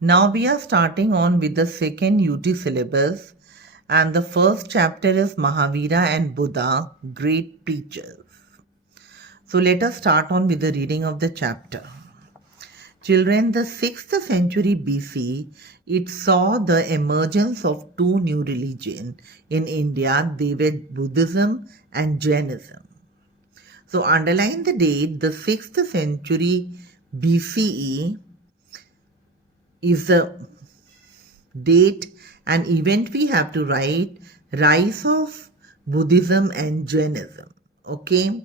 Now we are starting on with the second UT syllabus, and the first chapter is Mahavira and Buddha, great teachers. So let us start on with the reading of the chapter. Children, the 6th century BC, it saw the emergence of two new religions in India. They were Buddhism and Jainism. So underline the date, the 6th century BCE is the date and event we have to write, rise of Buddhism and Jainism. Okay.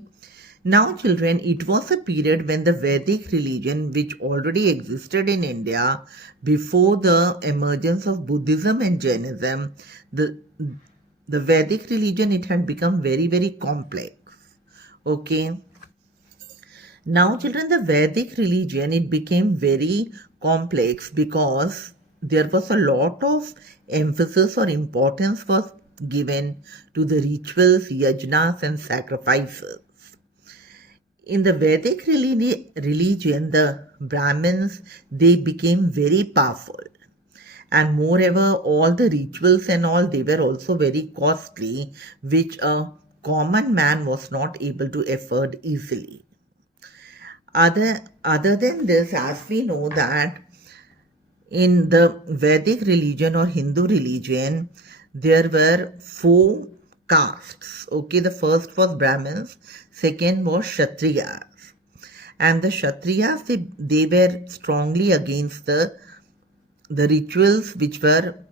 Now, children, it was a period when the Vedic religion, which already existed in India before the emergence of Buddhism and Jainism, the Vedic religion, it had become very, very complex. Okay. Now, children, the Vedic religion, it became very complex because there was a lot of emphasis or importance was given to the rituals, yajnas, and sacrifices. In the Vedic religion, the Brahmins, they became very powerful. And moreover, all the rituals and all, they were also very costly, which a common man was not able to afford easily. Other than this, as we know that in the Vedic religion or Hindu religion, there were four castes. Okay, the first was Brahmins, second was Kshatriyas. And the Kshatriyas, they were strongly against the rituals which were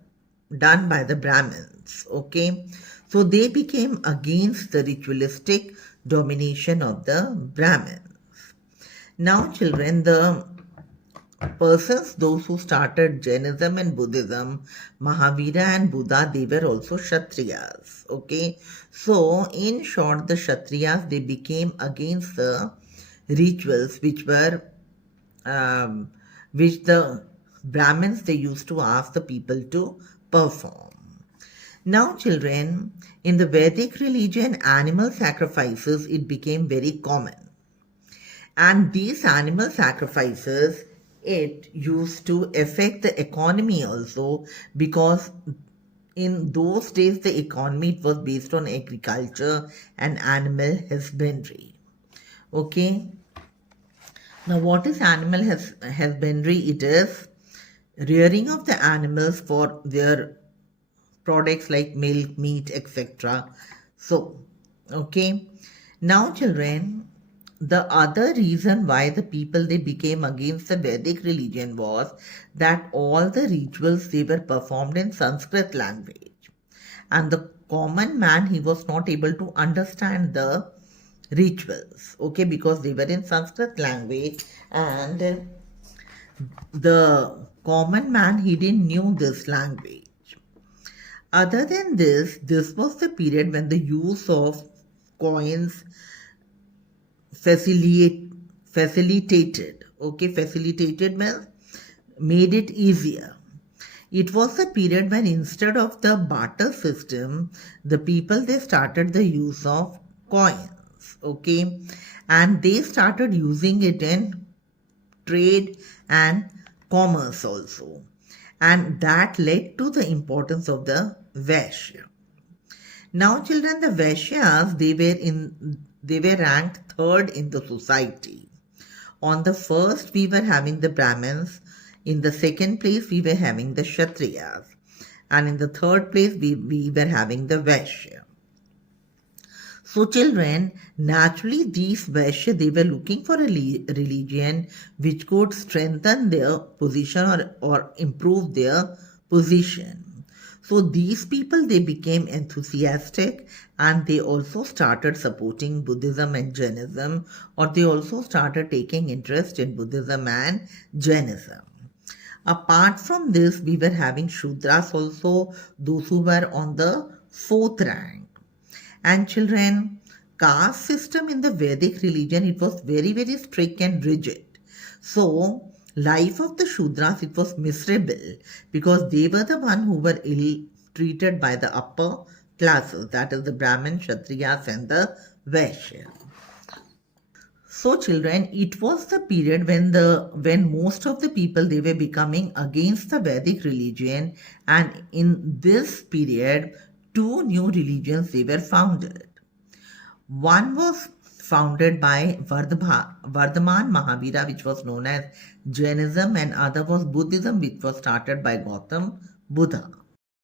done by the Brahmins. Okay, so they became against the ritualistic domination of the Brahmins. Now, children, the persons, those who started Jainism and Buddhism, Mahavira and Buddha, they were also Kshatriyas. Okay, so in short, the Kshatriyas, they became against the rituals which the Brahmins, they used to ask the people to perform. Now, children, in the Vedic religion, animal sacrifices, it became very common. And these animal sacrifices, it used to affect the economy also, because in those days the economy, it was based on agriculture and animal husbandry. Okay. Now, what is animal husbandry? It is rearing of the animals for their products like milk, meat, etc. So, okay. Now, children, the other reason why the people, they became against the Vedic religion was that all the rituals, they were performed in Sanskrit language, and the common man, he was not able to understand the rituals, okay, because they were in Sanskrit language, and the common man, he didn't knew this language. Other than this was the period when the use of coins facilitated. Okay, facilitated means made it easier. It was a period when instead of the barter system, the people, they started the use of coins. Okay, and they started using it in trade and commerce also, and that led to the importance of the Vaishya. Now, children, the Vaishyas, they were ranked third in the society. On the first, we were having the Brahmins. In the second place, we were having the Kshatriyas. And in the third place, we were having the Vaishya. So, children, naturally, these Vaishya, they were looking for a religion which could strengthen their position or improve their position. So these people, they became enthusiastic, and they also started supporting Buddhism and Jainism, or they also started taking interest in Buddhism and Jainism. Apart from this, we were having Shudras also, those who were on the fourth rank. And children, caste system in the Vedic religion, it was very, very strict and rigid. So life of the Shudras, it was miserable, because they were the one who were ill treated by the upper classes, that is the Brahmin, Kshatriyas and the Vaishya. So children, it was the period when most of the people, they were becoming against the Vedic religion, and in this period two new religions, they were founded. One was founded by Vardhaman Mahavira, which was known as Jainism, and other was Buddhism, which was started by Gautam Buddha.